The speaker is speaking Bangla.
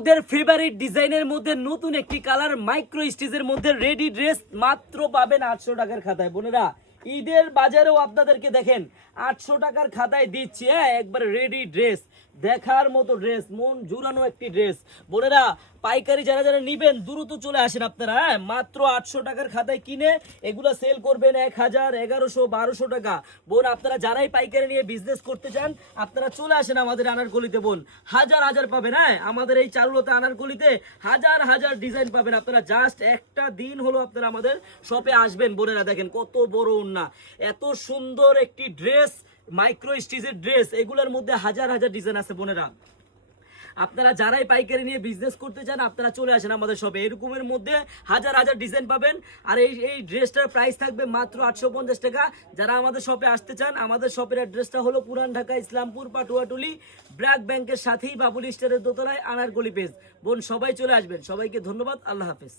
আপুদের ফেভারিট ডিজাইনের মধ্যে নতুন একটি কালার মাইক্রো স্টিচের মধ্যে রেডি ড্রেস মাত্র পাবেন 800 টাকার খাতায়। বোনেরা ঈদের বাজারেও আপনাদেরকে দেখেন 800 টাকার খাতায় দিচ্ছি। হ্যাঁ, একবার রেডি ড্রেস, দেখার মতো ড্রেস, মন জুড়ানো একটি ড্রেস। বোনেরা পাইকারি যারা যারা নিবেন দ্রুত চলে আসেন আপনারা। হ্যাঁ, মাত্র 800 টাকার খাতায় কিনে এগুলা সেল করবেন 1000, 1100, 1200 টাকা। বোন আপনারা যারাই পাইকারি নিয়ে বিজনেস করতে চান আপনারা চলে আসেন আমাদের আনারকলিতে। বোন হাজার হাজার পাবেন। হ্যাঁ, আমাদের এই চারুলতা আনারকলিতে হাজার হাজার ডিজাইন পাবেন। আপনারা জাস্ট একটা দিন হলো আপনারা আমাদের শপে আসবেন। বোনেরা দেখেন কত বড় ওন্না, এত সুন্দর একটি ড্রেস, মাইক্রো স্টিচের ড্রেস, এগুলোর মধ্যে হাজার হাজার ডিজাইন আছে। বোনেরা আপনারা যারাই পাইকারি নিয়ে বিজনেস করতে চান আপনারা চলে আসেন আমাদের শপে। এরকমের মধ্যে হাজার হাজার ডিজাইন পাবেন। আর এই ড্রেসটার প্রাইস থাকবে মাত্র 850 টাকা। যারা আমাদের শপে আসতে চান, আমাদের শপের অ্যাড্রেসটা হলো পুরান ঢাকা ইসলামপুর পাটুয়াটুলি ব্র্যাক ব্যাংকের সাথেই বাবুল স্টারের দোতলায় আনারকলি পেজ। বোন সবাই চলে আসবেন। সবাইকে ধন্যবাদ। আল্লাহ হাফেজ।